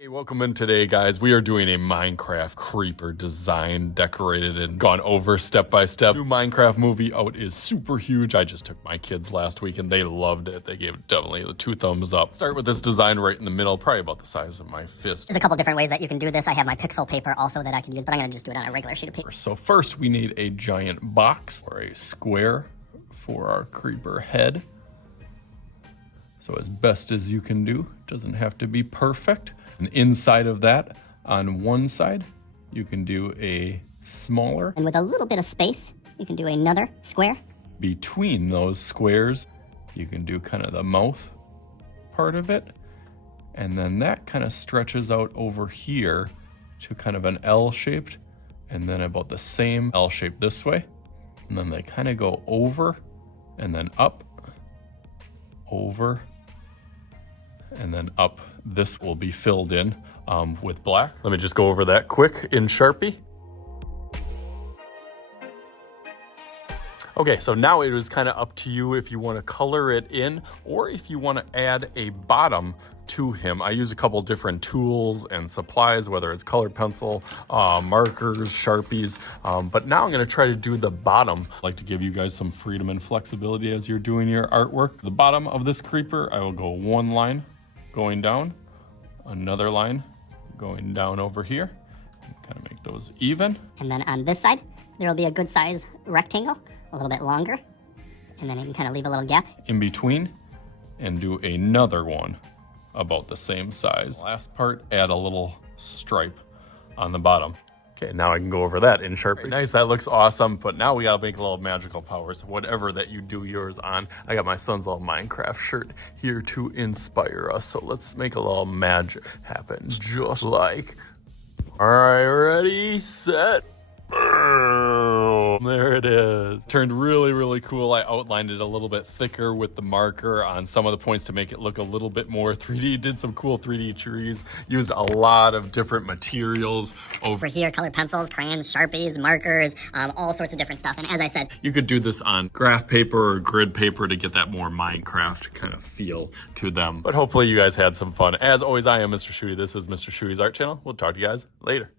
Hey, welcome in today, guys. We are doing a Minecraft creeper design, decorated and gone over step by step. New Minecraft movie out is super huge. I just took my kids last week and they loved it. They gave it definitely the 2 thumbs up. Start with this design right in the middle, probably about the size of my fist. There's a couple different ways that you can do this. I have my pixel paper also that I can use, but I'm gonna just do it on a regular sheet of paper. So first we need a giant box or a square for our creeper head. So as best as you can do, doesn't have to be perfect. And inside of that, on one side, you can do a smaller. And with a little bit of space, you can do another square. Between those squares, you can do kind of the mouth part of it. And then that kind of stretches out over here to kind of an L-shaped, and then about the same L-shape this way. And then they kind of go over and then up, over, and then up. This will be filled in with black. Let me just go over that quick in Sharpie. Okay, so now it is kind of up to you if you want to color it in or if you want to add a bottom to him. I use a couple different tools and supplies, whether it's colored pencil, markers, Sharpies, but now I'm going to try to do the bottom. I like to give you guys some freedom and flexibility as you're doing your artwork. The bottom of this creeper, I will go one line going down, another line going down over here, and kind of make those even. And then on this side, there will be a good size rectangle, a little bit longer, and then you can kind of leave a little gap in between and do another one about the same size. Last part, add a little stripe on the bottom. Okay, now I can go over that in Sharpie. Nice, that looks awesome, but now we gotta make a little magical powers, whatever that you do yours on. I got my son's little Minecraft shirt here to inspire us, so let's make a little magic happen, just like. All right, ready, set. There it is. Turned really, really cool. I outlined it a little bit thicker with the marker on some of the points to make it look a little bit more 3D. Did some cool 3D trees. Used a lot of different materials. Over here, colored pencils, crayons, Sharpies, markers, all sorts of different stuff. And as I said, you could do this on graph paper or grid paper to get that more Minecraft kind of feel to them. But hopefully you guys had some fun. As always, I am Mr. Shooty. This is Mr. Shooty's Art Channel. We'll talk to you guys later.